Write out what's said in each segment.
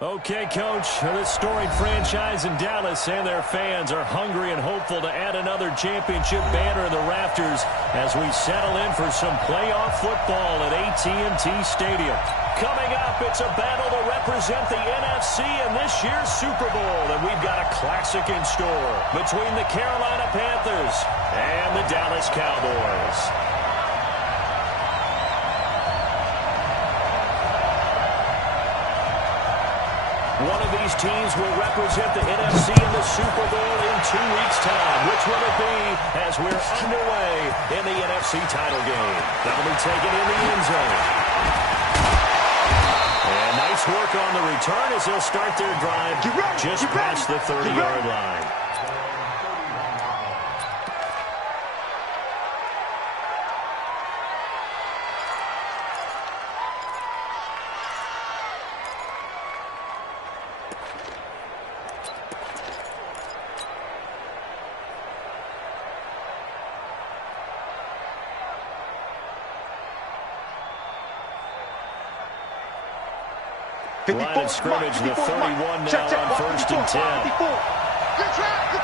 Okay, Coach, this storied franchise in Dallas and their fans are hungry and hopeful to add another championship banner in the rafters as we settle in for some playoff football at AT&T Stadium. Coming up, it's a battle to represent the NFC in this year's Super Bowl, and we've got a classic in store between the Carolina Panthers and the Dallas Cowboys. One of these teams will represent the NFC in the Super Bowl in 2 weeks' time. Which will it be as we're underway in the NFC title game? That'll be taken in the end zone. And nice work on the return as they'll start their drive just past the 30-yard line. Line of scrimmage, the 31 now on 1st and 10. Good track.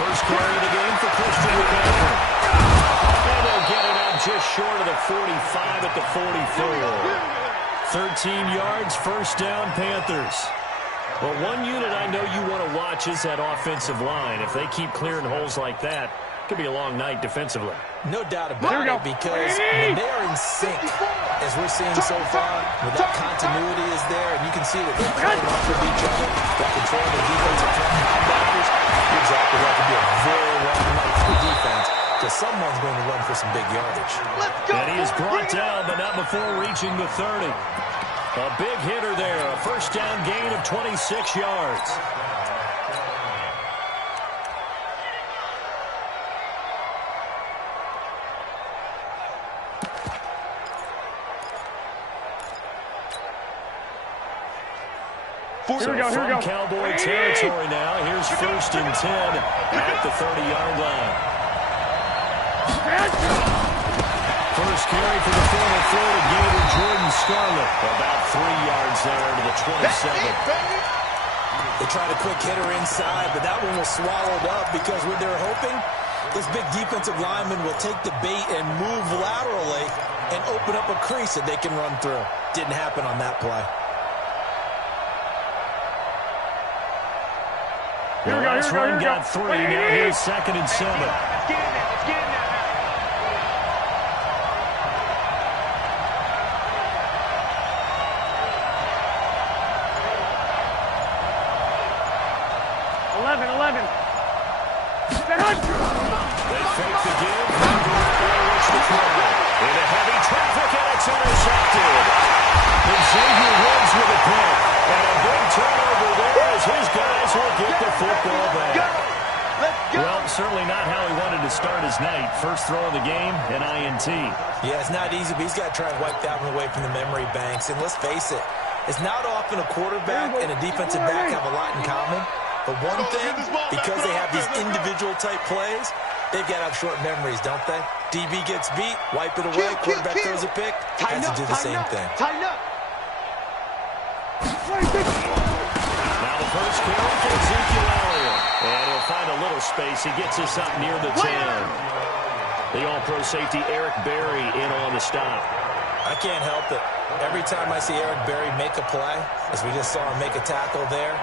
First carry of the game for Christian McCaffrey. And they'll get it out just short of the 45 at the 44. 13 yards, first down, Panthers. Well, one unit I know you want to watch is that offensive line. If they keep clearing holes like that, it could be a long night defensively. No doubt about it, because when they are in sync, as we're seeing so far, when that continuity is there, and you can see that they're playing off of each other, they're controlling the defensive linebackers, you're exactly right. It could be a very long night for the defense, because someone's going to run for some big yardage. And he is brought down, but not before reaching the 30. A big hitter there, a first down gain of 26 yards. Here we go. Cowboy territory now. Here's 1st and 10 at the 30-yard line. First carry for the former Florida Gator, Jordan Scarlett. About 3 yards there to the 27. They tried a quick hitter inside, but that one was swallowed up because what they're hoping, this big defensive lineman will take the bait and move laterally and open up a crease that they can run through. Didn't happen on that play. The last run got 3. Now here's 2nd and 7. Let's get in there now. 11. They fake the give. Into heavy traffic, and it's intercepted. Xavier Woods with a pick. And a big turnover there as his guys will get the football back. Well, certainly not how he wanted to start his night. First throw of the game, an INT. Yeah, it's not easy, but he's got to try and wipe that one away from the memory banks. And let's face it, it's not often a quarterback and a defensive back have a lot in common. But one thing, because they have these individual type plays, they've got to have short memories, don't they? DB gets beat, wipe it away, quarterback throws a pick, has to do the same thing. Tighten up. Now the first carry for Ezekiel Elliott. And he'll find a little space. He gets us up near the 10. The all-pro safety Eric Berry in on the stop. I can't help it. Every time I see Eric Berry make a play, as we just saw him make a tackle there,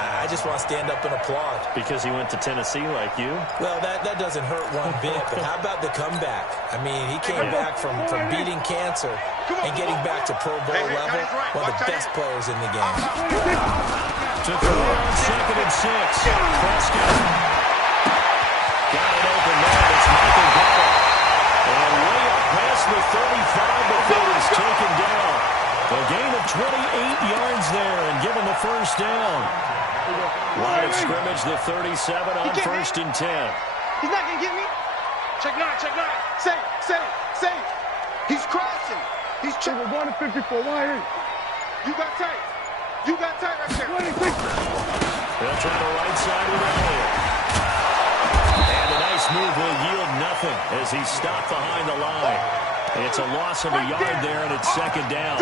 I just want to stand up and applaud. Because he went to Tennessee like you? Well, that doesn't hurt one bit, but how about the comeback? I mean, he came back from beating cancer and getting back to Pro Bowl level, one of the best players in the game. To throw on 2nd and 6. Prescott. Got it open there. It's Michael Gallup. And way up past the 35 before he's taken down. A gain of 28 yards there and given the first down. Line of scrimmage, the 37 on 1st and 10. He's not going to get me. Check 9. Safe. He's crashing. He's checking. We're going to 54. Why? You got tight right there. They'll try the right side with Elliott. And a nice move will yield nothing as he's stopped behind the line. It's a loss of a yard there, and it's second down.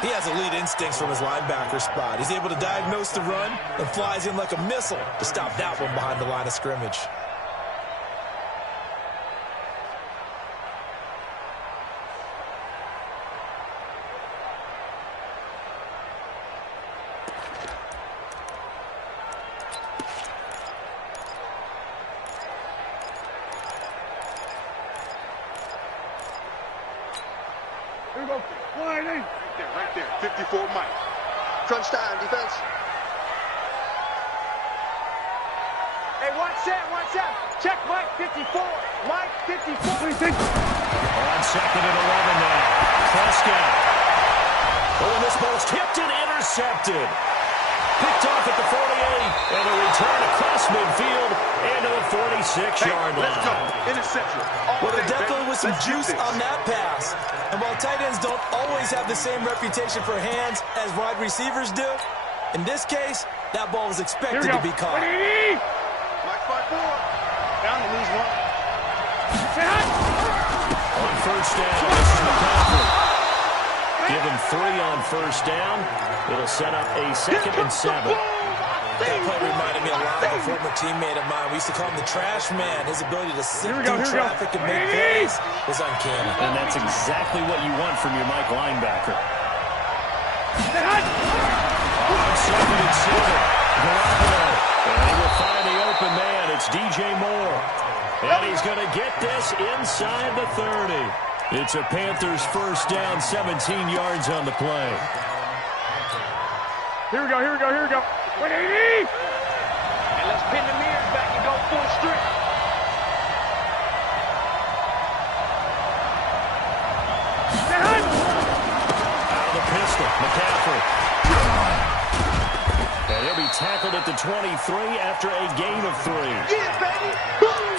He has elite instincts from his linebacker spot. He's able to diagnose the run and flies in like a missile to stop that one behind the line of scrimmage. Here we go. Right there. 54 Mike. Crunch time, defense. Hey, watch out. Check Mike 54. Mike 54. On second and 11 now. Prescott. Oh, and this ball's tipped and intercepted. Picked off at the 48, and a return across midfield into the 46-yard line. Let's go. Interception. Well, there definitely was some juice on that pass. And while tight ends don't always have the same reputation for hands as wide receivers do, in this case, that ball was expected to be caught. Mike 5-4. Down to lose one. On first down, this is McCaffrey. Give him 3 on first down. It'll set up a 2nd and 7. That play reminded me a lot of a former teammate of mine. We used to call him the trash man. His ability to sift through traffic and make plays was uncanny. And that's exactly what you want from your Mike linebacker. On 2nd and 7. Garoppolo. And he will find the open man. It's DJ Moore. And he's going to get this inside the 30. It's a Panthers first down, 17 yards on the play. Here we go. 180! And let's pin the mirrors back and go full strength. Out of the pistol, McCaffrey. And he'll be tackled at the 23 after a gain of 3. Yeah, baby!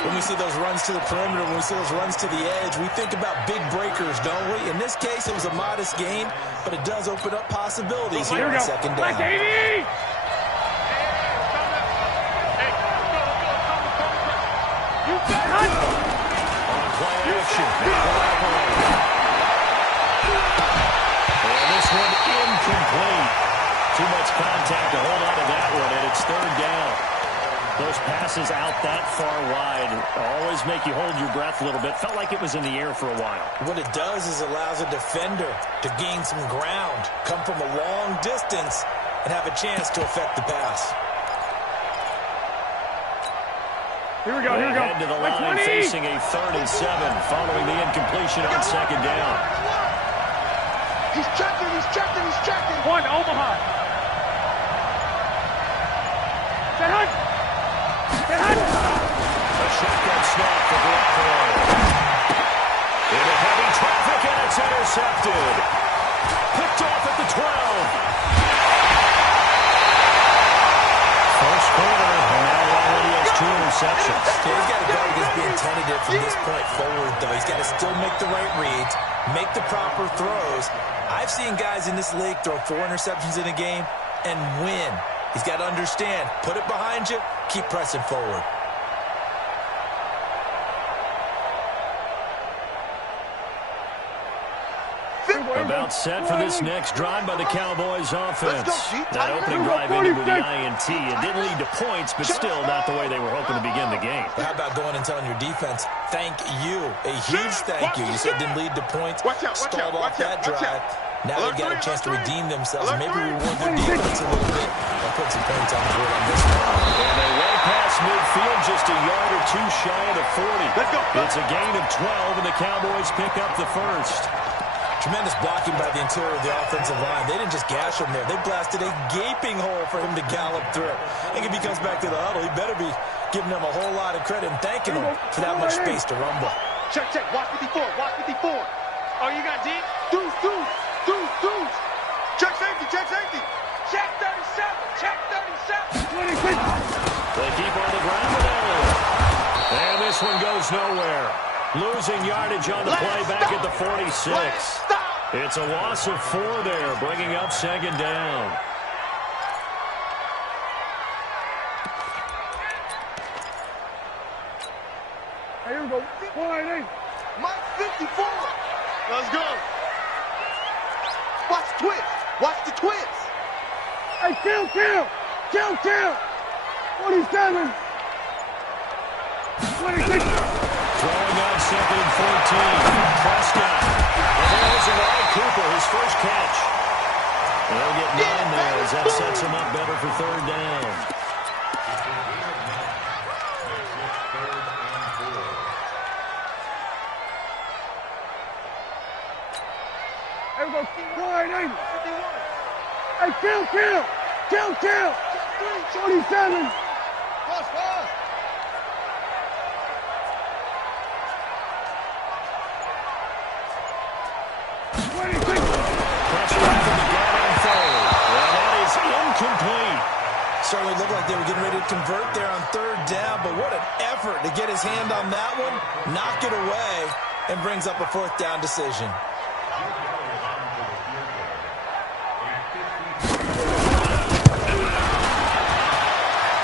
When we see those runs to the perimeter, when we see those runs to the edge, we think about big breakers, don't we? In this case, it was a modest gain, but it does open up possibilities here on second down. On play action. And this one incomplete. Too much contact to hold on to that one, and it's third down. Those passes out that far wide always make you hold your breath a little bit. Felt like it was in the air for a while. What it does is allows a defender to gain some ground, come from a long distance, and have a chance to affect the pass. Here we go. Head to the line, facing a 3rd and 7, following the incompletion on second down. He's checking. One, Omaha. A shotgun snap for Garoppolo. Into heavy traffic, and it's intercepted. Picked off at the 12. First quarter, and now already has 2 interceptions. Okay, he's got to guard against being tentative from this point forward, though. He's got to still make the right reads, make the proper throws. I've seen guys in this league throw 4 interceptions in a game and win. He's got to understand, put it behind you, keep pressing forward. About set for this next drive by the Cowboys offense. That opening drive ended with the INT. It didn't lead to points, but still not the way they were hoping to begin the game. How about going and telling your defense, thank you, a huge thank you. You said it didn't lead to points, stalled off that drive. Now they've got a chance to redeem themselves, maybe reward their defense a little bit, and put some points on the board on this one. And they way past midfield, just a yard or 2 shy of the 40. It's a gain of 12, and the Cowboys pick up the first. Tremendous blocking by the interior of the offensive line. They didn't just gash him there. They blasted a gaping hole for him to gallop through. I think if he comes back to the huddle, he better be giving them a whole lot of credit and thanking them for that much space to rumble. Check. Watch 54. Oh, you got deep? Deuce. Check safety. Check 37. They keep on the ground with Elliott. And this one goes nowhere. Losing yardage on the play back at the 46. It's a loss of 4 there, bringing up second down. Here we go. Mike 54. Let's go. Watch the twist. Watch the twist. Hey, kill. 27. 26. Throwing on 2nd and 14. Prescott. And there's Amari Cooper, his first catch. They'll get 9 there as that sets him up better for 3rd down. There we go. Wide 80. Hey, kill. 27. Fast. Incomplete. Certainly looked like they were getting ready to convert there on 3rd down, but what an effort to get his hand on that one, knock it away, and brings up a 4th down decision.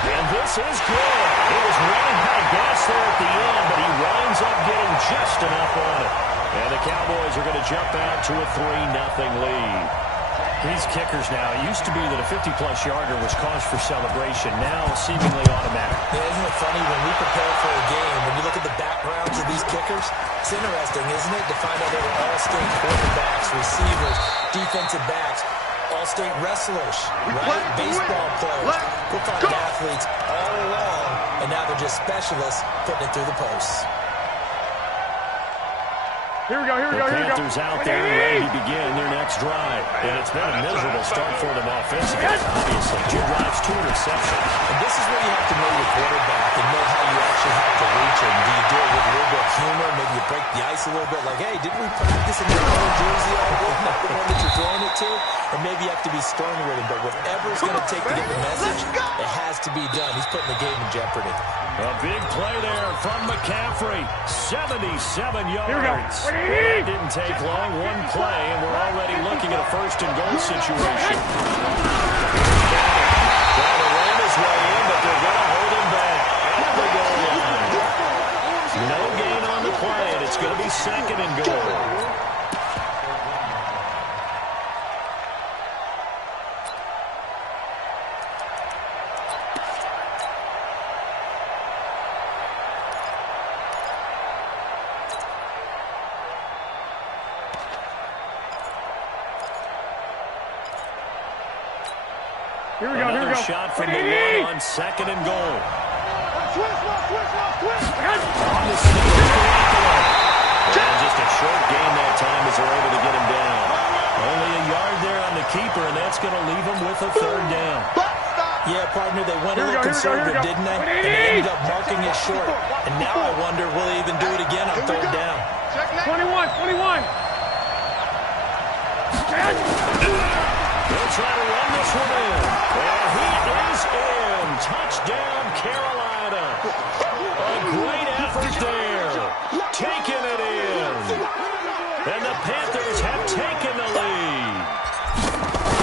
And this is good. It was running high gas there at the end, but he winds up getting just enough on it. And the Cowboys are going to jump out to a 3-0 lead. These kickers now, it used to be that a 50-plus yarder was cause for celebration. Now, seemingly automatic. Yeah, isn't it funny when we prepare for a game, when you look at the backgrounds of these kickers, it's interesting, isn't it, to find out they were all-state quarterbacks, receivers, defensive backs, all-state wrestlers, right? Baseball players, football athletes, all along, and now they're just specialists putting it through the posts. Here we go. The Panthers out there ready to begin their next drive. And it's been a miserable start for them offensively, obviously. 2 drives, 2 interceptions. And this is where you have to know your quarterback and know how you actually have to reach him. Do you do it with a little bit of humor? Maybe you break the ice a little bit like, hey, didn't we practice in your own jersey already? Not the one that you're throwing it to? And maybe you have to be stern with him. But whatever it's going to take to get the message, it has to be done. He's putting the game in jeopardy. A big play there from McCaffrey. 77 yards. It didn't take long. 1 play, and we're already looking at a 1st and goal situation. Trying to ram his way in, but they're going to hold him back at the goal line. No gain on the play, and it's going to be 2nd and goal. Here we go. Another shot from the 1 on 2nd and goal. Twist. On the sneak, and just a short gain that time as they're able to get him down. Only a yard there on the keeper, and that's going to leave him with a 3rd down. Yeah, partner, they went a little conservative, didn't they? And they ended up marking it short. And now I wonder, will they even do it again on 3rd down? 21. They'll try to run this one in. And he is in. Touchdown, Carolina. A great effort there. Taking it in. And the Panthers have taken the lead.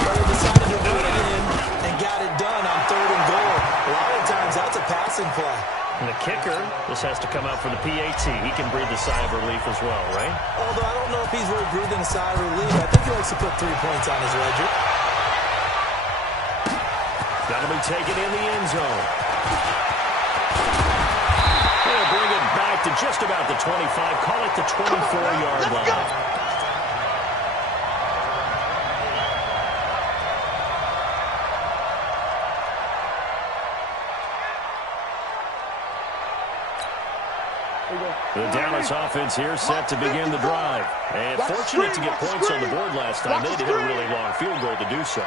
They decided to run it in and got it done on 3rd and goal. A lot of times, that's a passing play. And the kicker, this has to come out for the PAT. He can breathe a sigh of relief as well, right? Although I don't know if he's really breathing a sigh of relief. I think he likes to put 3 points on his ledger. That'll be taken in the end zone. They'll bring it back to just about the 25. Call it the 24-yard line. The Dallas offense here set to begin the drive. And fortunate to get points on the board last time. They did a really long field goal to do so.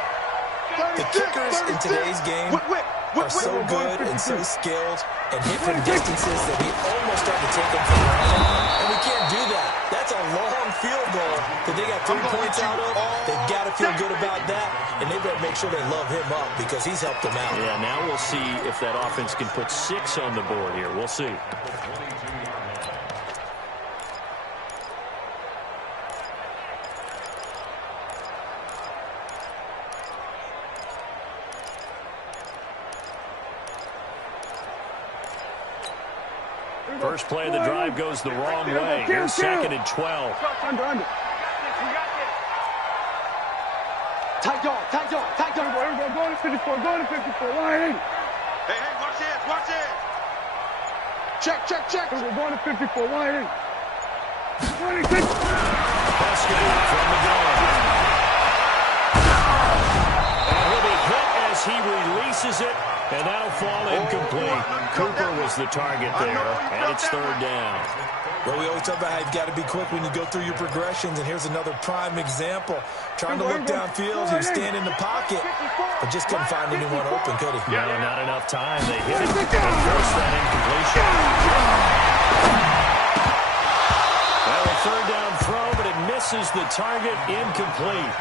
The kickers in today's game are so good and so skilled and hit from distances that we almost start to take them for granted. And we can't do that. That's a long field goal that they got 3 points out of. They've got to feel good about that, and they better make sure they love him up because he's helped them out. Yeah, now we'll see if that offense can put 6 on the board here. We'll see. First play of the drive goes the wrong way. Here's 2nd and 12. Under. Tight dog, tight dog, tight dog. Here we go, go to 54, go to 54. Why? Hey, watch this, watch this. Check. Here we go, go to 54. Why? 26. Basketball from the gun. And he'll be hit as he releases it, and that'll fall incomplete. Cooper was the target there, and it's third down. Well, we always talk about how you've got to be quick when you go through your progressions, and here's another prime example. Trying to look downfield, he was standing in the pocket, but just couldn't find anyone open, could he? No, not enough time. They hit it and forced that incompletion. Well, a third down throw, but it misses the target, incomplete.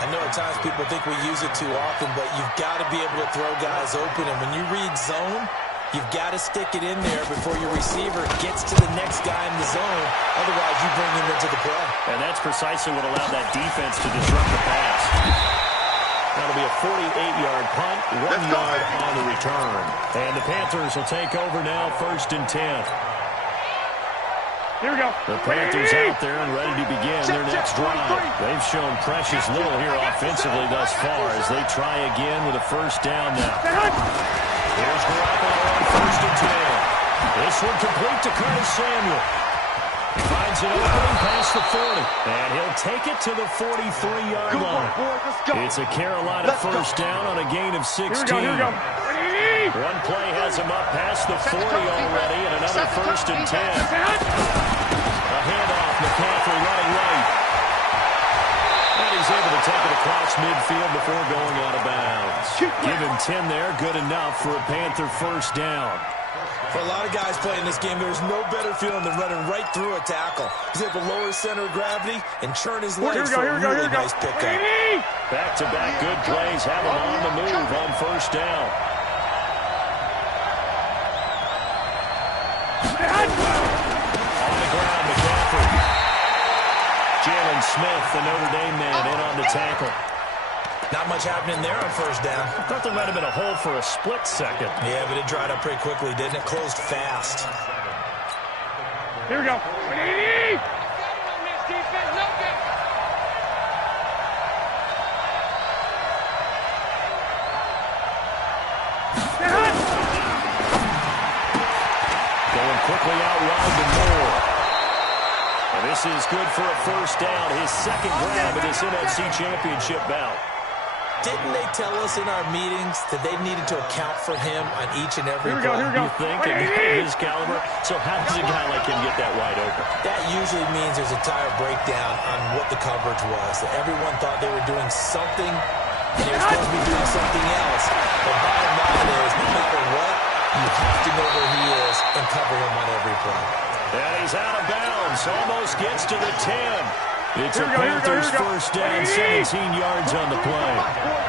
I know at times people think we use it too often, but you've got to be able to throw guys open, and when you read zone, you've got to stick it in there before your receiver gets to the next guy in the zone. Otherwise, you bring him into the play. And that's precisely what allowed that defense to disrupt the pass. That'll be a 48-yard punt, 1 yard on the return. And the Panthers will take over now, 1st and 10. Here we go. The Panthers out there and ready to begin their next drive. They've shown precious little here offensively thus far as they try again with a first down now. Here's Garoppolo on 1st and 10. This one complete to Curtis Samuel. Finds an opening past the 40. And he'll take it to the 43-yard line. It's a Carolina first down on a gain of 16. Here we go. One play has him up past the 40 already, and another 1st and 10. A handoff, McCaffrey running right. And he's able to take it across midfield before going out of bounds. Give him 10 there, good enough for a Panther first down. For a lot of guys playing this game, there's no better feeling than running right through a tackle. He's able to lower his center of gravity and churn his legs for a really nice pickup. Back-to-back good plays have him on the move on first down. On the ground, McCaffrey. Jalen Smith, the Notre Dame man, in on the tackle. Not much happening there on first down. I thought there might have been a hole for a split second. Yeah, but it dried up pretty quickly, didn't it? Closed fast. Here we go. Going quickly out wide to Moore. And this is good for a first down. His second grab in this NFC Championship bout. Didn't they tell us in our meetings that they needed to account for him on each and every play? You think at his caliber? So how does a guy like him get that wide open? That usually means there's a tire breakdown on what the coverage was. That everyone thought they were doing something, and they were supposed to be doing something else. The bottom line is, no matter what, you have to know where he is and cover him on every play. And he's out of bounds. Almost gets to the 10. It's a Panthers first down, 17 yards on the play.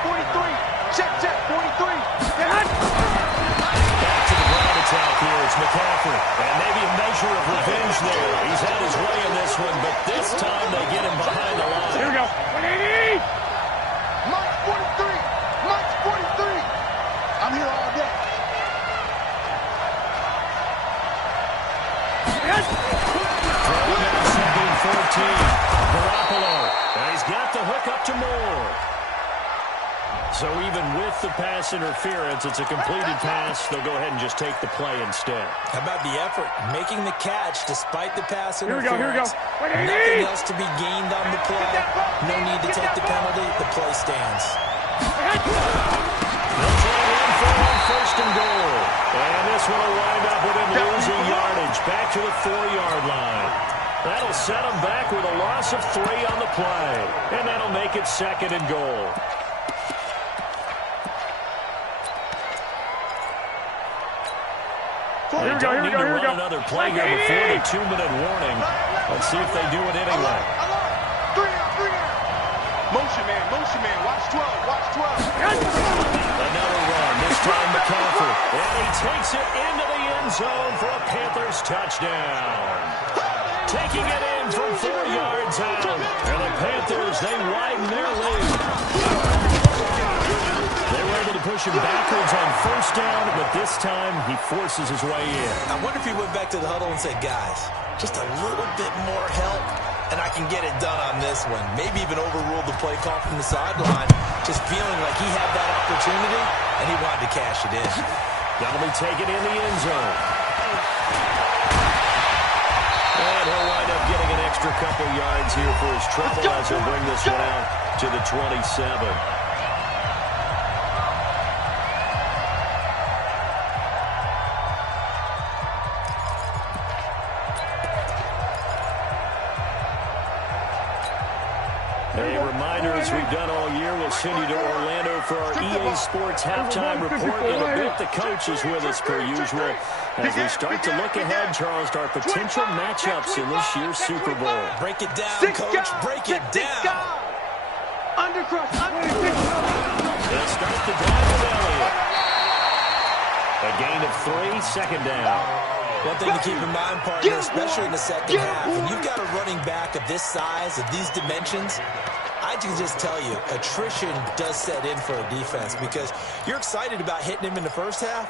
43. Check, 43. Back to the ground attack here. It's McCaffrey. And maybe a measure of revenge there. He's had his way in this one, but this time they get him behind the line. Here we go. 180. Mike's 43. Mike's 43. I'm here all day. Throwing down 2nd and 14. Garoppolo. And he's got the hook up to Moore. So even with the pass interference, it's a completed pass. They'll go ahead and just take the play instead. How about the effort? Making the catch despite the pass interference. Here we go. Nothing else to be gained on the play. No need to take the penalty. The play stands. They'll try one for on 1st and goal. And this one will wind up with him losing yardage. Back to the 4-yard line. That'll set him back with a loss of 3 on the play. And that'll make it 2nd and goal. They don't need to run another play here before the 2-minute warning. Let's see if they do it anyway. 3 out. Motion man. Watch 12, watch 12. Another run, this time McCaffrey. And he takes it into the end zone for a Panthers touchdown. Taking it in from 4 yards out. And the Panthers, they widen their lead. They were able to push him backwards on first down, but this time he forces his way in. I wonder if he went back to the huddle and said, guys, just a little bit more help, and I can get it done on this one. Maybe even overruled the play call from the sideline. just feeling like he had that opportunity, and he wanted to cash it in. That'll be taken in the end zone. And he'll wind up getting an extra couple yards here for his trouble as he'll bring this one out to the 27. A reminder, as we've done all year, we'll send you to Orlando for our EA Sports halftime report. In a bit, the coach is with us per usual as we start to look ahead, Charles, to our potential matchups in this year's Super Bowl. Break it down, Coach. Break it down. Undercrush. They'll start the drive with Elliott. A gain of 3, second down. One thing to keep in mind, partner, especially in the second half, when you've got a running back of this size, of these dimensions, I can just tell you, attrition does set in for a defense because you're excited about hitting him in the first half.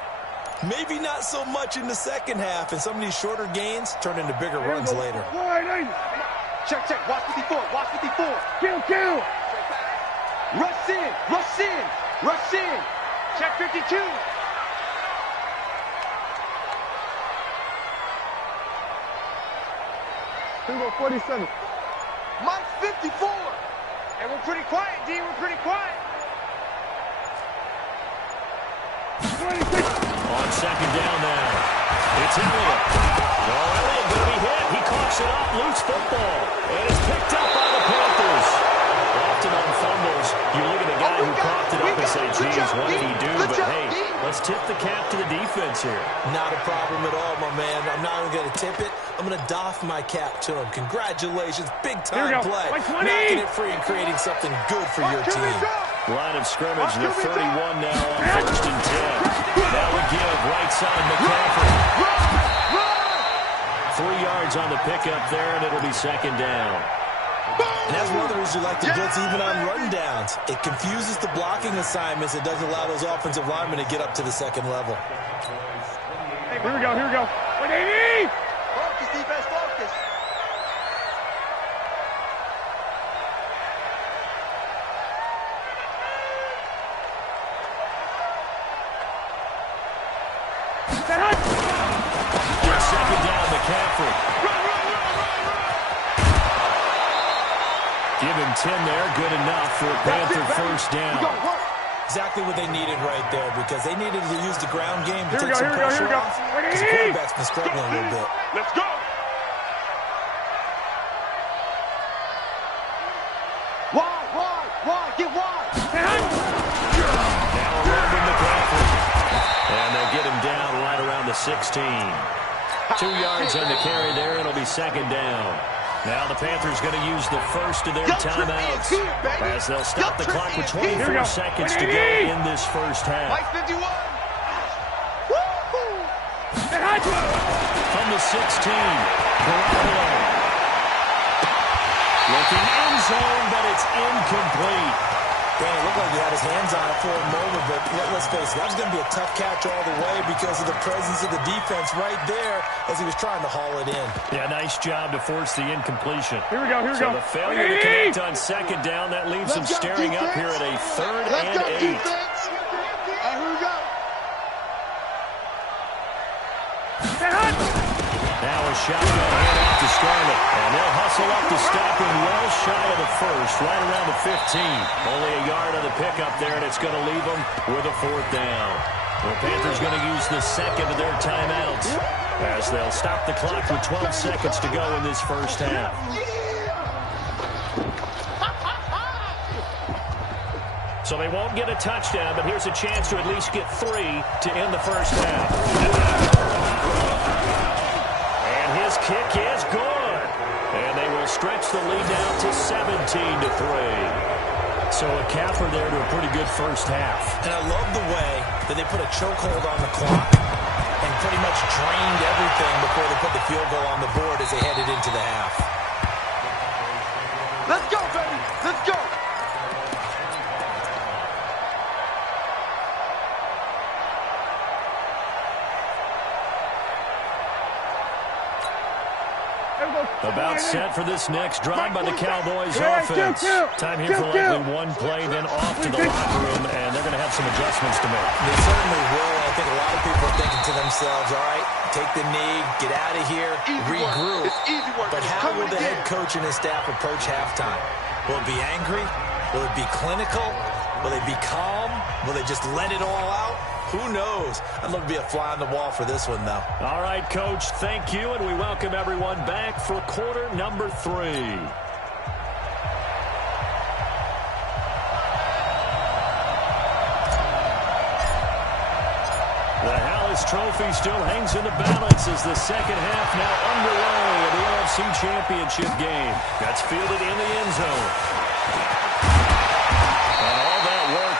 Maybe not so much in the second half, and some of these shorter gains turn into bigger runs later. Check, check. Watch 54. Watch 54. Kill. Rush in. Rush in. Rush in. Check 52. Here we go, 47. Mike's 54. And we're pretty quiet, D. We're pretty quiet. 26. On second down now. It's Elliott. Oh, Elliott going to be hit. He coughs it up. Loose football. And it's picked up by the Panthers. Often on fumbles, you look at the guy who coughed it up and say, geez, what did he do? But hey, let's tip the cap to the defense here. Not a problem at all, my man. I'm not even going to tip it. I'm going to doff my cap to him. Congratulations. Big-time play. Knocking it free and creating something good for your team. Line of scrimmage, the 31 now on 1st and 10. Now we give right side McCaffrey. 3 yards on the pickup there, and it'll be second down. And that's one of the reasons you like to blitz even on run downs. It confuses the blocking assignments. It doesn't allow those offensive linemen to get up to the second level. Here we go. 180. Focus, defense, focus. Second down, McCaffrey. Give him 10 there. Good enough for a Panther first down. Exactly what they needed right there because they needed to use the ground game to take some Here pressure we go. off because the quarterback's been struggling a little bit. Let's go. Wide. Get wide. Now a run with McCaffrey. And they'll get him down right around the 16. 2 yards on the carry there. It'll be second down. Now the Panthers going to use the first of their timeouts as they'll stop the clock with 24 seconds to go in this first half. Mike 51. From the 16, Garoppolo. Looking end zone, but it's incomplete. Dan, it looked like he had his hands on it for a moment, but let's face it, that was going to be a tough catch all the way because of the presence of the defense right there as he was trying to haul it in. Yeah, nice job to force the incompletion. Here we go. So the failure to connect on second down, that leaves them staring up here at a 3rd and 8. Here we go. Now a shotgun handoff to Scarlett, and they'll hustle up to stop him well shy of the first, right around the 15. Only a yard on the pickup there, and it's going to leave them with a 4th down. The Panthers going to use the second of their timeouts as they'll stop the clock with 12 seconds to go in this first half. So they won't get a touchdown, but here's a chance to at least get 3 to end the first half. And his kick is good. And they will stretch the lead now to 17-3. So a capper there to a pretty good first half. And I love the way that they put a chokehold on the clock and pretty much drained everything before they put the field goal on the board as they headed into the half. Let's go, baby. Let's go. Here we go. About set for this next drive by the Cowboys offense. Time here for likely one play, then off to the locker room, and they're going to have some adjustments to make. They certainly will. I think a lot of people are thinking to themselves, all right, take the knee, get out of here, regroup. But how will the head coach and his staff approach halftime? Will it be angry? Will it be clinical? Will they be calm? Will they just let it all out? Who knows? I'd love to be a fly on the wall for this one, though. All right, Coach, thank you, and we welcome everyone back for quarter number 3. The Hallis Trophy still hangs in the balance as the second half now underway of the NFC Championship game. That's fielded in the end zone.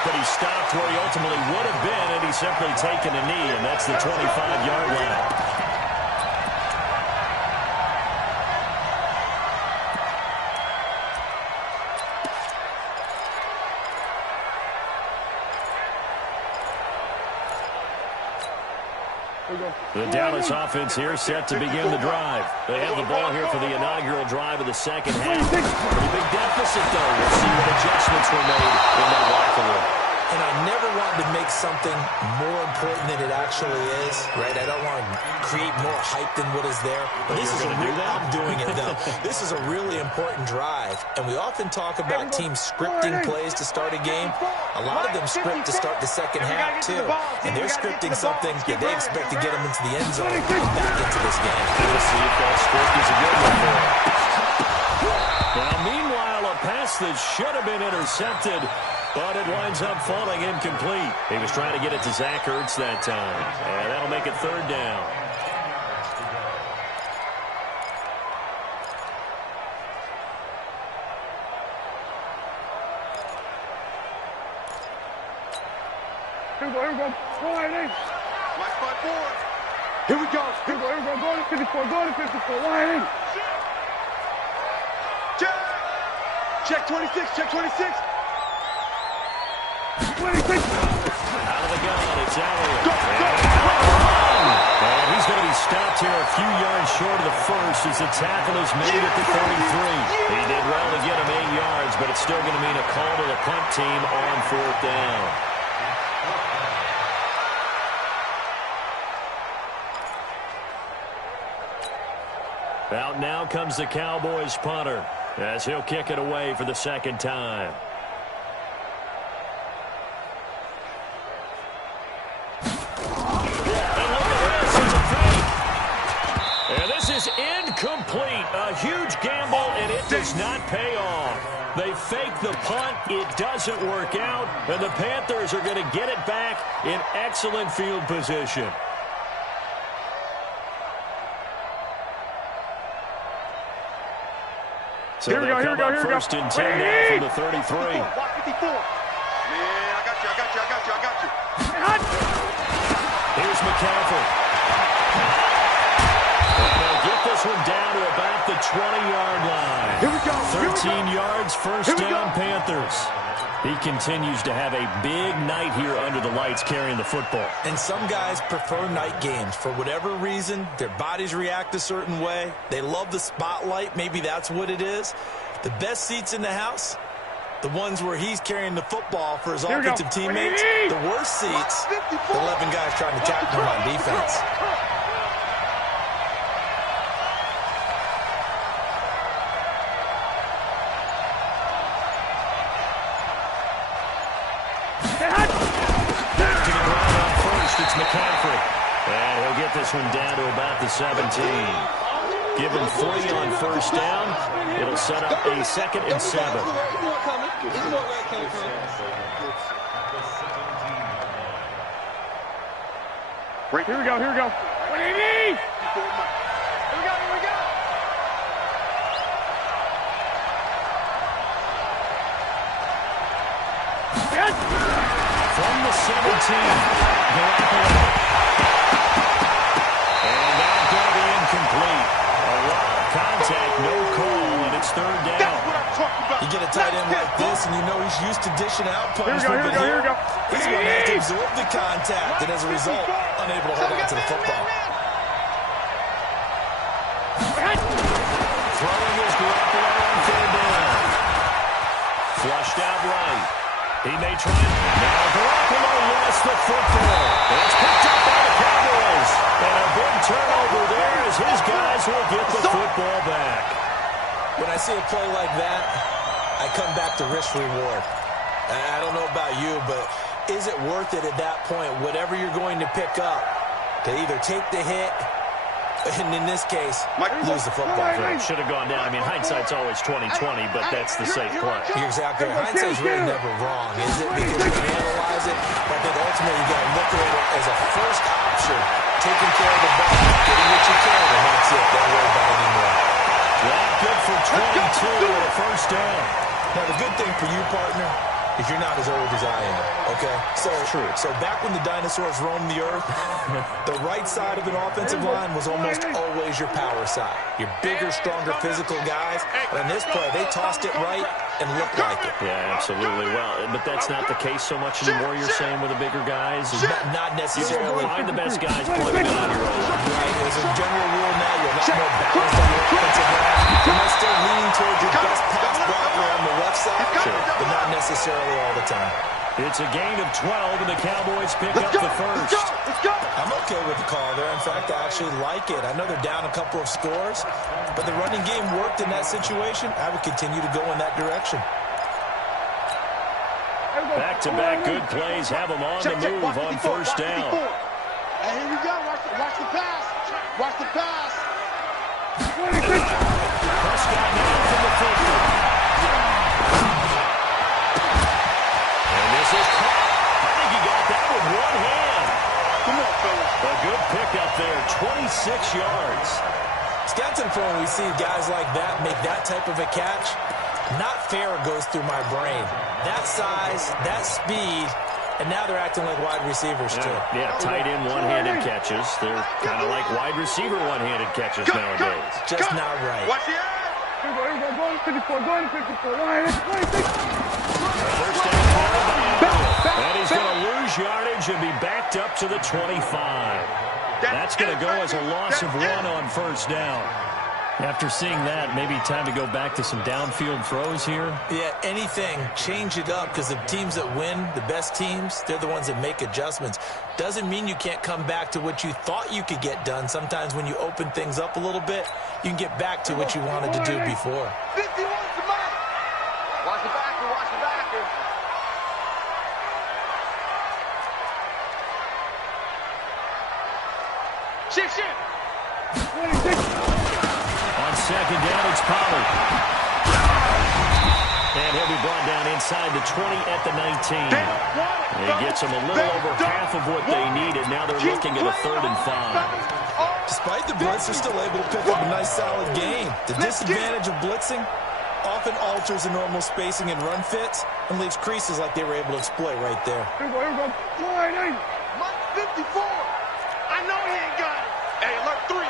But he stopped where he ultimately would have been, and he's simply taken a knee, and that's the 25-yard line. The Dallas offense here set to begin the drive. They have the ball here for the inaugural drive of the second half. Pretty big deficit, though. We'll see what adjustments were made in that locker room. And I never wanted to make something more important than it actually is, right? I don't want to create more hype than what is there. But this is I'm doing it, though. This is a really important drive. And we often talk about teams scripting plays to start a game. A lot of them script to start the second half, too. And they're scripting something that they expect to get them into the end zone and back into this game. We'll see if that script is a good one for them. Now, meanwhile, a pass that should have been intercepted, but it winds up falling incomplete. He was trying to get it to Zach Ertz that time, and that'll make it third down. Here we go. Go ahead, My spot forward. Here we go. Go to 54. Line in. Check 26. Check 26. 26. Out of the gun, it's Elliott. And he's going to be stopped here a few yards short of the first as the tackle is made at the 33. He did well to get him 8 yards, but it's still going to mean a call to the punt team on fourth down. Out now comes the Cowboys punter as he'll kick it away for the second time. And this is incomplete. A huge gamble, and it does not pay off. They fake the punt. It doesn't work out, and the Panthers are going to get it back in excellent field position. So here we go. First and 10 now from the 33. 54. Man, I got you. Here's McCaffrey. And they'll get this one down to about the 20-yard line. Here we go. 13 yards, first down, Panthers. He continues to have a big night here under the lights carrying the football. And some guys prefer night games. For whatever reason, their bodies react a certain way. They love the spotlight. Maybe that's what it is. The best seats in the house, the ones where he's carrying the football for his offensive teammates. The worst seats, the 11 guys trying to tackle him on defense. It's McCaffrey. And he'll get this one down to about the 17. Give him 3 on first down. It'll set up a 2nd and 7. Here we go. What do you need? Here we go. From the 17. And that's going to be incomplete. A lot of contact, no call, and it's third down. That's what I'm talking about. You get a tight end like this, and you know he's used to dishing out punishment. Here we go. He's going to have to absorb the contact, and as a result, unable to hold on to the football. pushed out right. He may try. Now Garoppolo lost the football. It's picked up by the Cowboys. And a big turnover there as his guys will get the football back. When I see a play like that, I come back to risk-reward. I don't know about you, but is it worth it at that point, whatever you're going to pick up, to either take the hit, and in this case, lose the football? It should have gone down. I mean, hindsight's always 20/20, but that's the safe play. You're exactly right. Hindsight's really never wrong, is it? Because you can analyze it, but I think ultimately you got to look at it as a first option, taking care of the ball, getting what you can, and that's it. Don't worry about it anymore. Well, good for 22 and a first down. Now, the good thing for you, partner, is you're not as old as I am, okay? So back when the dinosaurs roamed the earth, the right side of an offensive line was almost always your power side. Your bigger, stronger, physical guys. But in this play, they tossed it right and looked like it. Yeah, absolutely. Well, but that's not the case so much anymore, you're saying, with the bigger guys? Not necessarily. You find the best guys playing on your own. Right. As a general rule now, you're a lot more balanced on your offensive line. You might still lean towards your best pass blocker on the left side, but not necessarily all the time. It's a gain of 12, and the Cowboys pick up the first. Let's go. I'm okay with the call there. In fact, I actually like it. I know they're down a couple of scores, but the running game worked in that situation. I would continue to go in that direction. Back-to-back good plays have them on the move on first down. And here we go. Watch the pass. Watch the pass. Prescott now from the 50. And this is caught. I think he got that with one hand. Come on, fellas. A good pickup there, 26 yards. It's got to the point when we see guys like that make that type of a catch. Not fair goes through my brain. That size, that speed, and now they're acting like wide receivers too. Yeah, tight end one-handed catches. They're kind of like wide receiver one-handed catches nowadays. Just not right. Watch the eye. Go to 54. Go to 54. 26. First down there. And he's going to lose yardage and be backed up to the 25. That's going to go as a loss of 1 on first down. After seeing that, maybe time to go back to some downfield throws here. Yeah, anything. Change it up, because the teams that win, the best teams, they're the ones that make adjustments. Doesn't mean you can't come back to what you thought you could get done. Sometimes when you open things up a little bit, you can get back to what you wanted to do before. 51's the mark. Watch the backer. Watch the backer. Shift. 26. On second down, it's Pollard. And he'll be brought down inside the 20 at the 19. And he gets them a little over half of what they needed. Now they're looking at a 3rd and 5. Despite the blitz, they're still able to pick up a nice, solid gain. The disadvantage of blitzing often alters the normal spacing and run fits and leaves creases like they were able to exploit right there. Here we go. Line 8. Mike 54. I know he ain't got it. Hey, alert 3.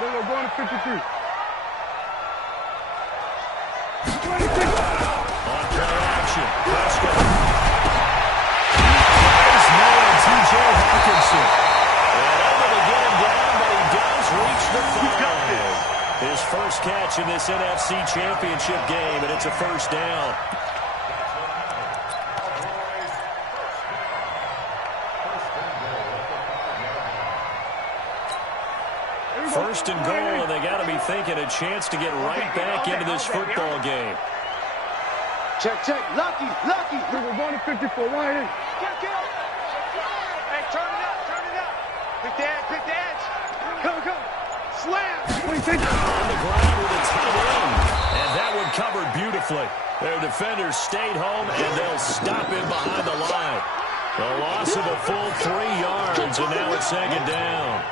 We're going to 53. 26. On play action, Prescott. He's nailed T.J. Hawkinson. And able to get him down, but he does reach the 5. His first catch in this NFC Championship game, and it's a first down. First and goal, and they got to be thinking a chance to get right back into this football game. Check. Lucky. We're going to 54. Line 8. Hey, turn it up. Pick the edge. Go. Slam. 26. On the ground with a tight end. And that one covered beautifully. Their defenders stayed home, and they'll stop him behind the line. The loss of a full 3 yards, and now it's second down.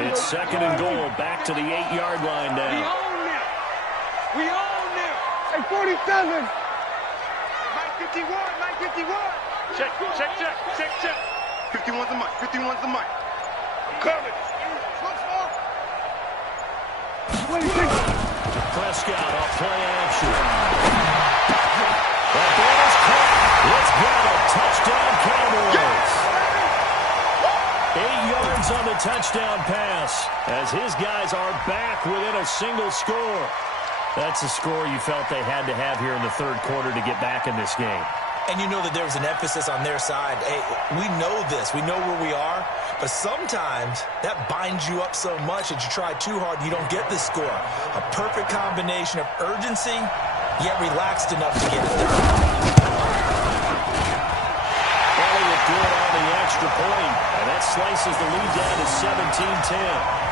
It's second and goal, back to the 8-yard line now. We own them. Hey, 47. Mike 51. Check. 51's the mic. I'm coming. 26. Prescott off play action. That ball is caught. Let's get a touchdown, Cowboys. 8 yards on the touchdown pass as his guys are back within a single score. That's a score you felt they had to have here in the third quarter to get back in this game. And you know that there was an emphasis on their side. Hey, we know this. We know where we are. But sometimes that binds you up so much that you try too hard and you don't get the score. A perfect combination of urgency, yet relaxed enough to get it done. Elliott good on the extra point, and that slices the lead down to 17-10.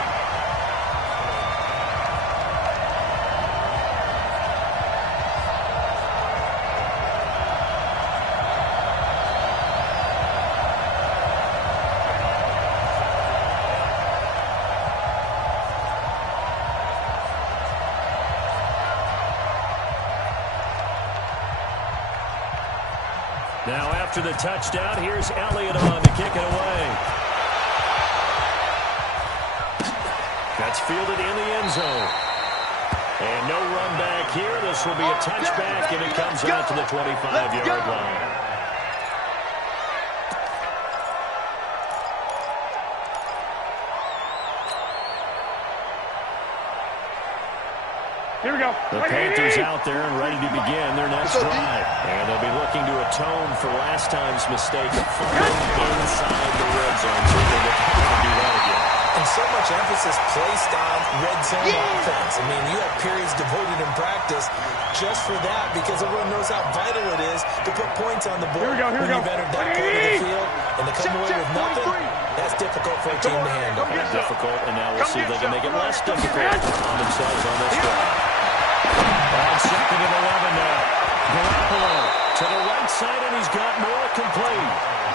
Now after the touchdown, here's Elliott on to kick it away. That's fielded in the end zone. And no run back here. This will be a touchback, and it comes out to the 25-yard line. Here we go. The Panthers out there and ready to begin their next drive. And they'll be looking to atone for last time's mistake of fumbling inside the red zone. So they're looking to do that again. And so much emphasis placed on red zone offense. I mean, you have periods devoted in practice just for that because everyone knows how vital it is to put points on the board when you've entered that part of the field. And to come away with nothing, that's difficult for a team to handle. Difficult, and now we'll see if they can make it less difficult on themselves on this drive. On second and 11 now. Garoppolo to the right side, and he's got more complete.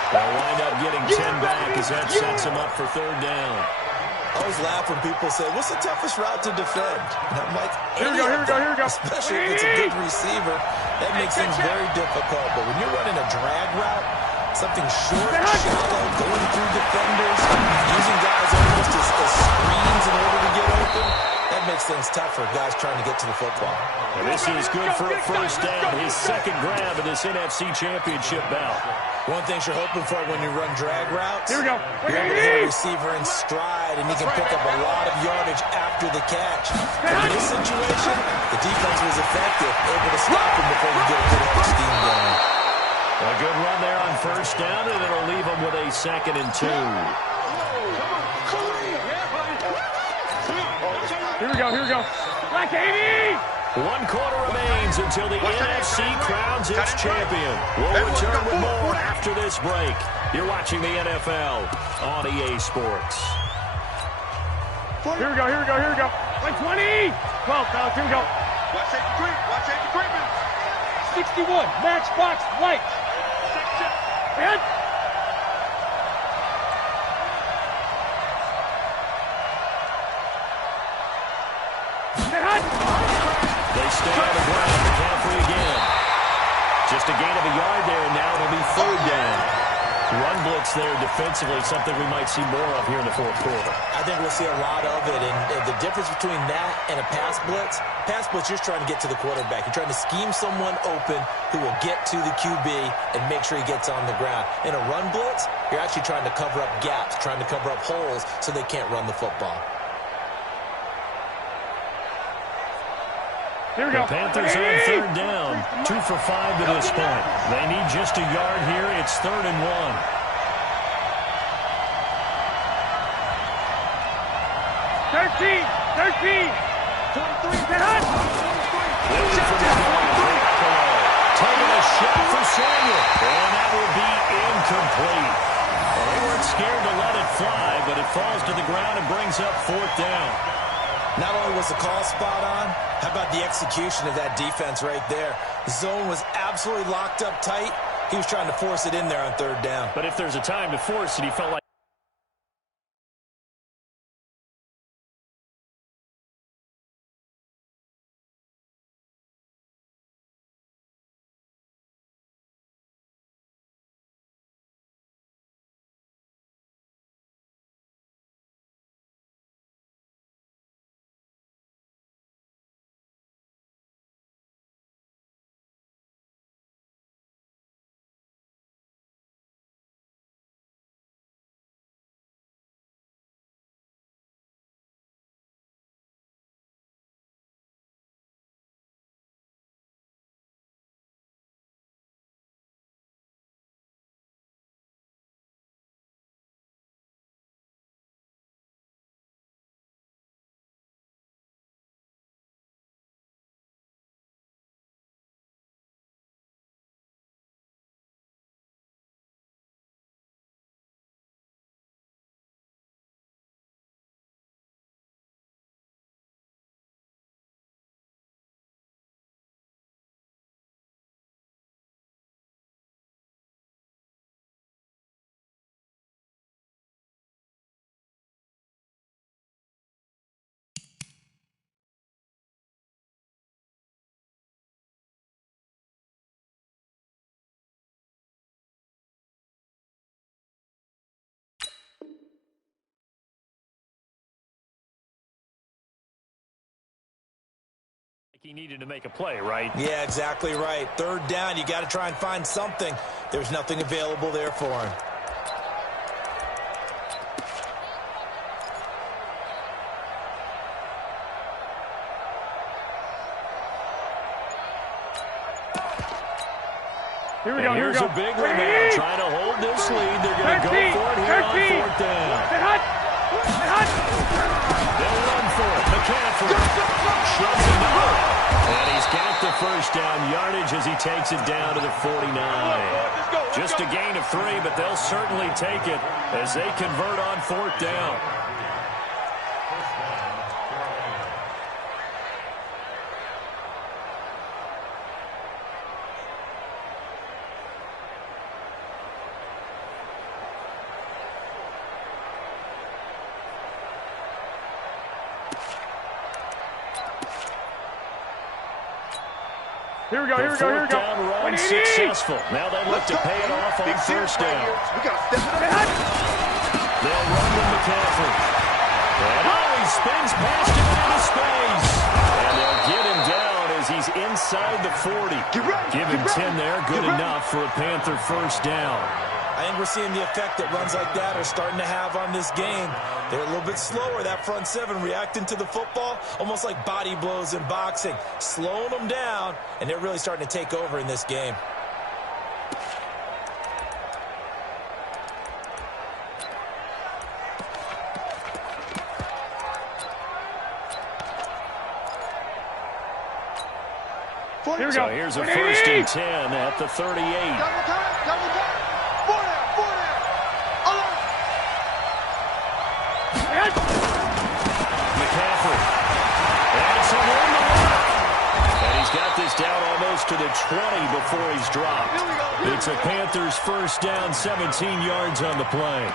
They'll wind up getting 10 back as that sets him up for third down. I always laugh when people say, what's the toughest route to defend? And I'm like, here we go. Especially if it's a good receiver, that makes things very difficult. But when you're running a drag route, something short, shallow, going through defenders, using guys almost as screens in order to get open, that makes things tough for guys trying to get to the football. And this is good for a first down, his second grab of this NFC Championship bout. One thing you're hoping for when you run drag routes, here we go. You're able to hit a receiver in stride, and he can pick up a lot of yardage after the catch. But in this situation, the defense was effective, able to stop him before we get a good extra steam going. A good run there on first down, and it'll leave him with a 2nd and 2. Here we go. Black 80! 1 quarter remains until the NFC crowns its champion. We'll return with more after this break. You're watching the NFL on EA Sports. Here we go. Like 20! 12, fellas, here we go. Watch safety creeping. 61, matchbox, light. And they stay on the ground. McCaffrey again. Just a gain of a yard there, and now it'll be third down. Run blitz there defensively, something we might see more of here in the fourth quarter. I think we'll see a lot of it, and the difference between that and a pass blitz, you're just trying to get to the quarterback. You're trying to scheme someone open who will get to the QB and make sure he gets on the ground. In a run blitz, you're actually trying to cover up gaps, trying to cover up holes so they can't run the football. Here we go. The Panthers on third down. 2 for 5 to this point. They need just a yard here. It's 3rd and 1. 13. 23. Taking a shot for Samuel. And that will be incomplete. Well, they weren't scared to let it fly, but it falls to the ground and brings up 4th down. Not only was the call spot on, how about the execution of that defense right there? The zone was absolutely locked up tight. He was trying to force it in there on 3rd down. But if there's a time to force it, he felt like He needed to make a play, right? Yeah, exactly right. Third down, you got to try and find something. There's nothing available there for him. Here's a big one now, trying to hold this lead. They're going to go for it here on fourth down. They'll run for it. McCaffrey shuts him out. And he's got the first down yardage as he takes it down to the 49. Just a gain of 3, but they'll certainly take it as they convert on fourth down. Here we go, here we go, here we go. Down run successful. Now they look to pay it off on first down. We got to step it up. They'll run with McCaffrey. And he spins past him into space. And they'll get him down as he's inside the 40. Give him 10 there. Good enough for a Panther first down. I think we're seeing the effect that runs like that are starting to have on this game. They're a little bit slower, that front seven, reacting to the football, almost like body blows in boxing, slowing them down, and they're really starting to take over in this game. Here we go. So here's a first and 10 at the 38. Double time. 4 down. McCaffrey. That's a room to work. And he's got this down almost to the 20 before he's dropped. It's a Panthers first down, 17 yards on the play.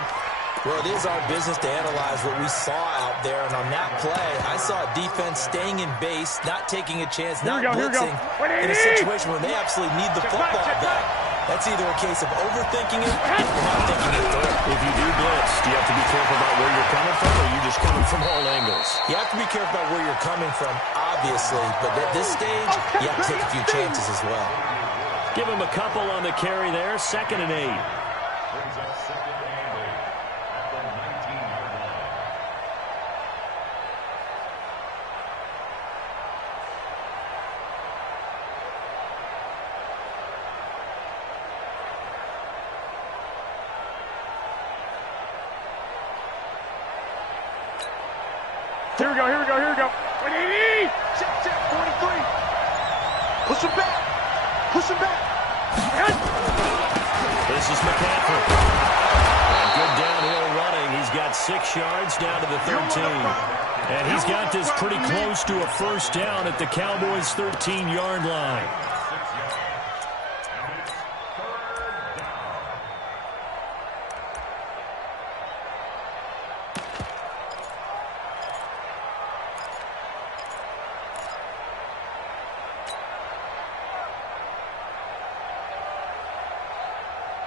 Well, it is our business to analyze what we saw out there, and on that play, I saw a defense staying in base, not taking a chance, not blitzing, in a situation where they absolutely need the football back. That's either a case of overthinking it or not thinking it through. If you do blitz, do you have to be careful about where you're coming from, or are you just coming from all angles? You have to be careful about where you're coming from, obviously, but at this stage, you have to take a few chances as well. Give him a couple on the carry there, 2nd and 8. Here we go, here we go, here we go. 180! Check, 43. Push him back. This is McCaffrey. And good downhill running. He's got 6 yards down to the 13. And he's got this pretty close to a first down at the Cowboys' 13-yard line.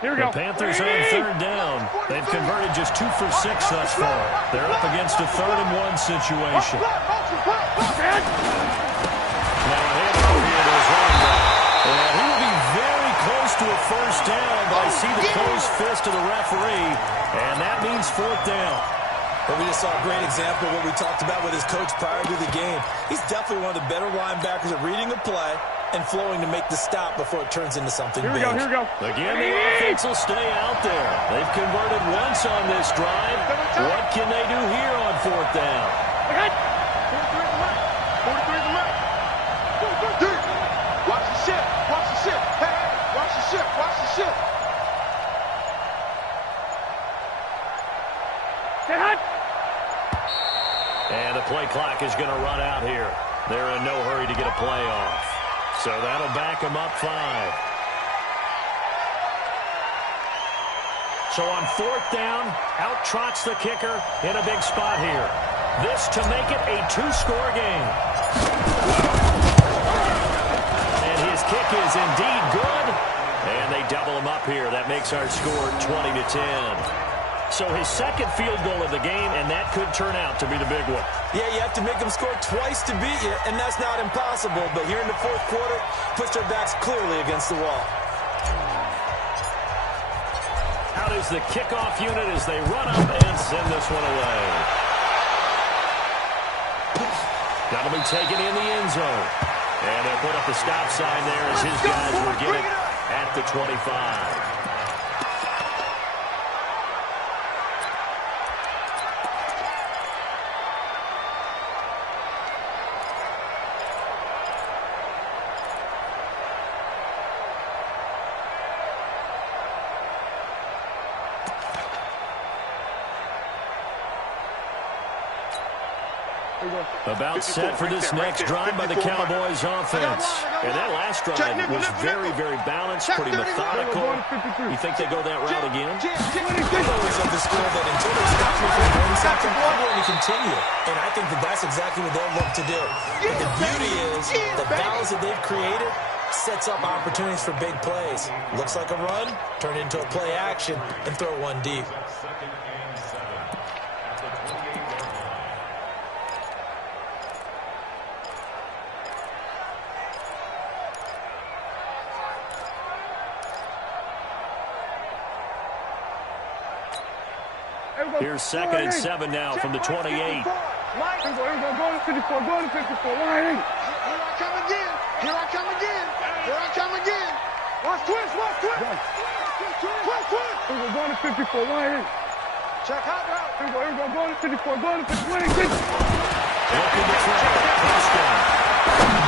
Here we go. The Panthers on third down. They've converted just 2 for 6 thus far. They're up against a 3rd and 1 situation. Now a handoff here to his running back. And he will be very close to a first down, but I see the closed fist of the referee, and that means 4th down. But we just saw a great example of what we talked about with his coach prior to the game. He's definitely one of the better linebackers at reading a play and flowing to make the stop before it turns into something big. Here we go. Again, the offense will stay out there. They've converted once on this drive. What can they do here on 4th down? 43 left. Watch the ship. Hey, watch the ship. And the play clock is going to run out here. They're in no hurry to get a play off. So that'll back them up 5. So on 4th down, out trots the kicker in a big spot here. This to make it a 2-score game. And his kick is indeed good. And they double him up here. That makes our score 20-10. So his second field goal of the game, and that could turn out to be the big one. Yeah, you have to make them score twice to beat you, and that's not impossible. But here in the fourth quarter, puts their backs clearly against the wall. Out is the kickoff unit as they run up and send this one away. That'll be taken in the end zone. And they'll put up the stop sign there as his guys will get it at the 25. About set for this next drive by the Cowboys offense. And that last drive was very, very balanced, pretty methodical. You think they go that route again? I've always understood that until they stop me from doing something, I'm going to continue. And I think that that's exactly what they'll look to do. But the beauty is the balance that they've created sets up opportunities for big plays. Looks like a run, turn it into a play action, and throw one deep. Here's 2nd and 7 now from the 28. Go to 54. Go to 54. Here I come again. Here I come again. Here I come again. Watch twist. Watch twist. Twist, twist. Go to 54. Why ain't? Check hot route. Go to 54. Go to 54. Looking to try touchdown.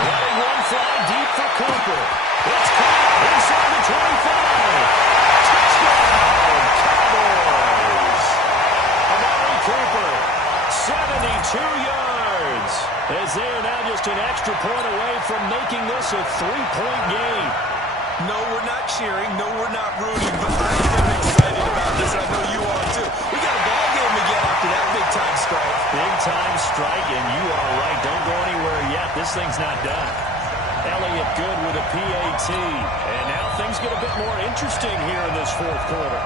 Letting one fly deep for Cooper. It's caught inside the 25. Touchdown, Cowboys. Amari Cooper, 72 yards. As they are now just an extra point away from making this a 3-point game. No, we're not cheering. No, we're not rooting. But I am excited about this. I know you are, too. We got a ball game again after that big-time strike. Big-time strike, and you are right. Don't go anywhere yet. This thing's not done. Elliott good with a PAT. And now things get a bit more interesting here in this fourth quarter.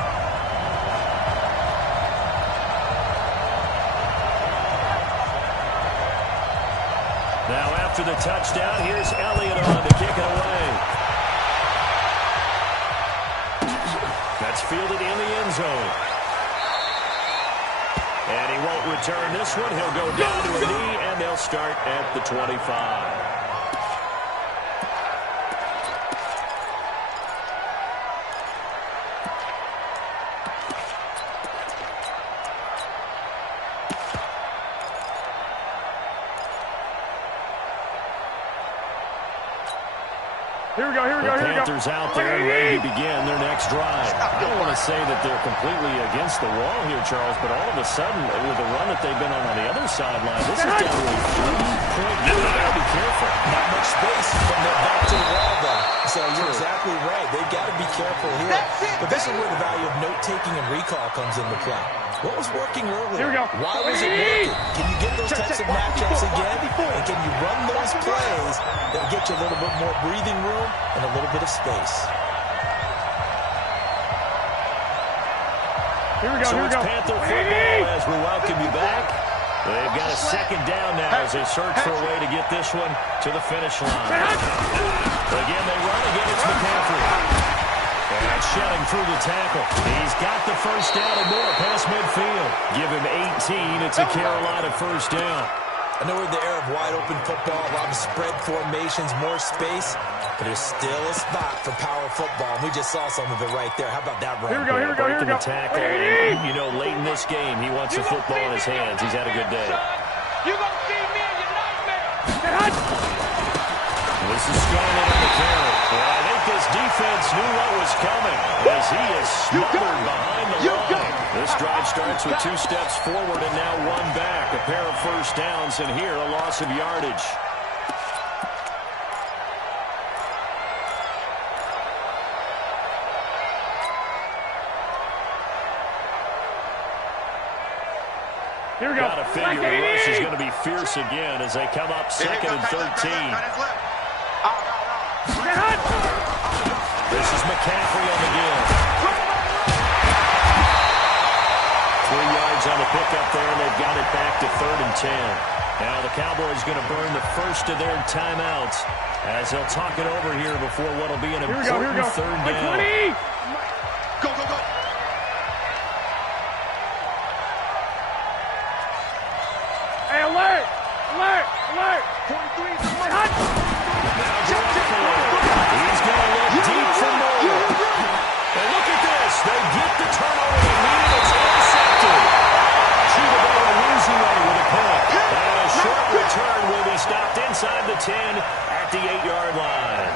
Now after the touchdown, here's Elliott on to kick it away. That's fielded in the end zone. And he won't return this one. He'll go down to a knee, and they'll start at the 25. The Panthers out there ready to begin their next drive. I don't want to say that they're completely against the wall here, Charles, but all of a sudden, with the run that they've been on the other sideline, this is down to a 3-point game. They've got to be careful. Not much space from their back to the wall, though. So you're exactly right. They've got to be careful here. But this is where the value of note-taking and recall comes into play. What was working earlier? Here we go. Why was it working? Can you get those types of matchups again? And can you run those plays that will get you a little bit more breathing room and a little bit of space? Here we go. So Here we it's go. Panther football as we welcome you back. They've got a second down now as they search for a way to get this one to the finish line. Again, they run. Again, it's McCaffrey. And shedding through the tackle. He's got the first down and more past midfield. Give him 18. It's a Carolina first down. I know we're in the era of wide-open football, a lot of spread formations, more space, but there's still a spot for power football. We just saw some of it right there. How about that run? Here we go, here we go, here we Breaking go. the tackle. And, you know, late in this game, he wants the football in his hands. He's had a good day. You gonna see me in your nightmare. This is Scarlett on the carry. Well, I think this defense knew what was coming as he is smothered behind the line. This drive starts with 2 steps forward and now 1 back. A pair of first downs, and here a loss of yardage. Here we go. Got to figure the rush is going to be fierce again as they come up 2nd and 13. This is McCaffrey on the gill. 3 yards on the pickup there, and they've got it back to 3rd and 10. Now the Cowboys going to burn the first of their timeouts as they'll talk it over here before what will be an important 3rd down. 20. Go, go, go. Hey, alert! Alert! Alert! 43. He's going to look deep for more. And look at this. They get the turnover they needed. It's intercepted. Chiefs losing with a punt. And a short return will be stopped inside the 10 at the 8-yard line.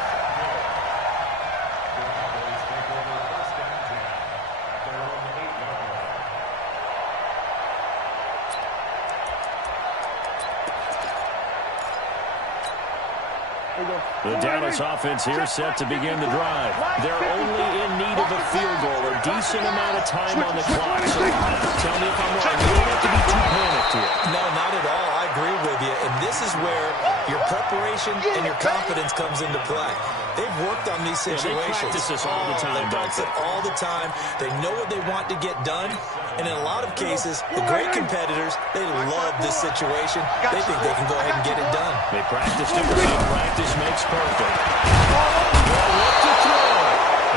The Dallas offense here set to begin the drive. They're only in need of a field goal, a decent amount of time on the clock. So tell me if I'm wrong. You don't have to be too panicked here. No, not at all. I agree with you. And this is where your preparation and your confidence comes into play. They've worked on these situations. They practice this all the time. They practice it all the time. They know what they want to get done. And in a lot of cases, the great competitors, they love this situation. They think they can go ahead and get it done. They practiced it, and practice makes perfect. They'll look to throw.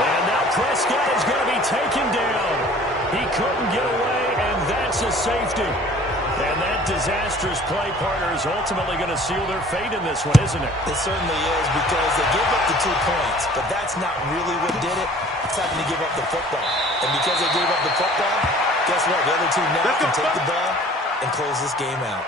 And now Prescott is going to be taken down. He couldn't get away, and that's a safety. And that disastrous play partner is ultimately going to seal their fate in this one, isn't it? It certainly is, because they give up the 2 points, but that's not really what did it. It's having to give up the football. And because they gave up the football, guess what? The other team now can take the ball and close this game out.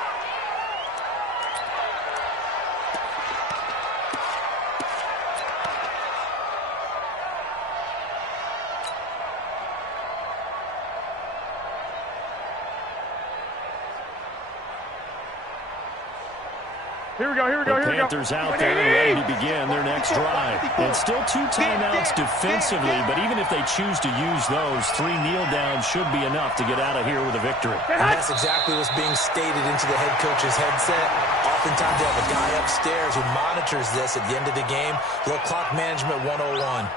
Here we go, here we go, The here we go. Panthers out there and ready to begin their next drive. And still 2 timeouts defensively, but even if they choose to use those, 3 kneel downs should be enough to get out of here with a victory. And that's exactly what's being stated into the head coach's headset. Oftentimes they have a guy upstairs who monitors this at the end of the game. Little clock management 101.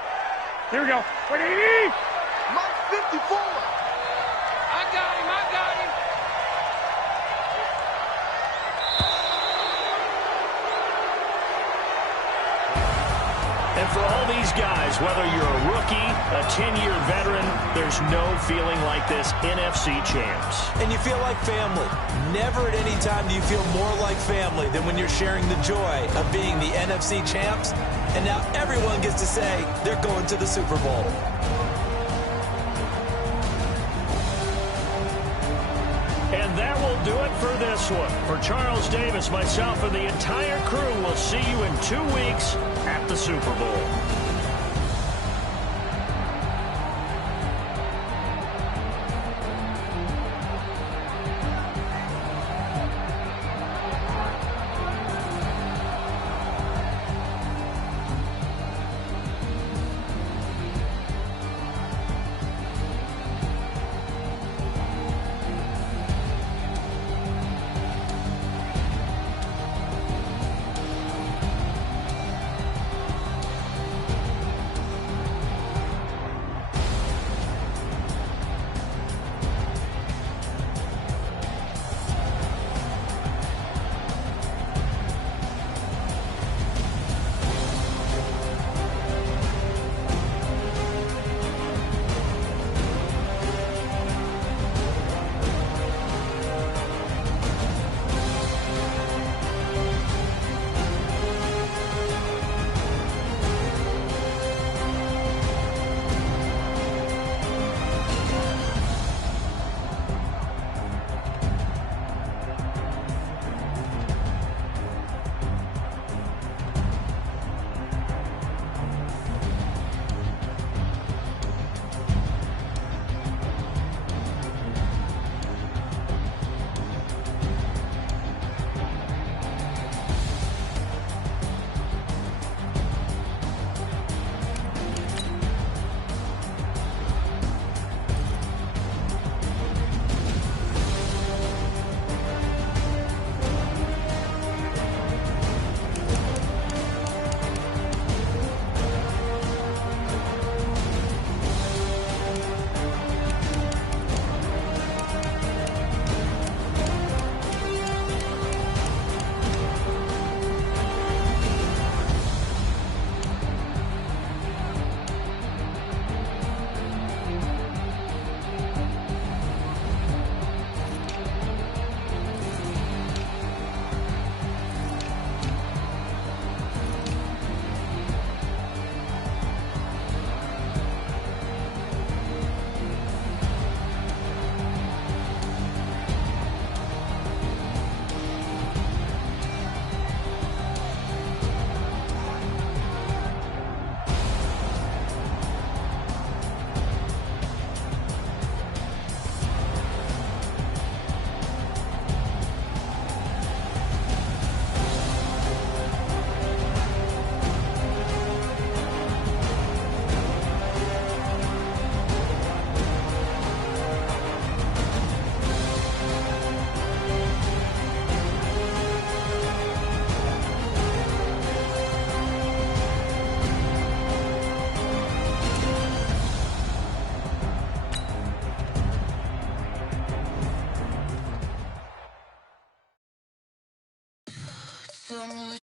Here we go. Mike 54. I got him, I got him. And for all these guys, whether you're a rookie, a 10-year veteran, there's no feeling like this NFC champs. And you feel like family. Never at any time do you feel more like family than when you're sharing the joy of being the NFC champs. And now everyone gets to say they're going to the Super Bowl. And that will do it for this one. For Charles Davis, myself, and the entire crew, we'll see you in 2 weeks at the Super Bowl. Don't really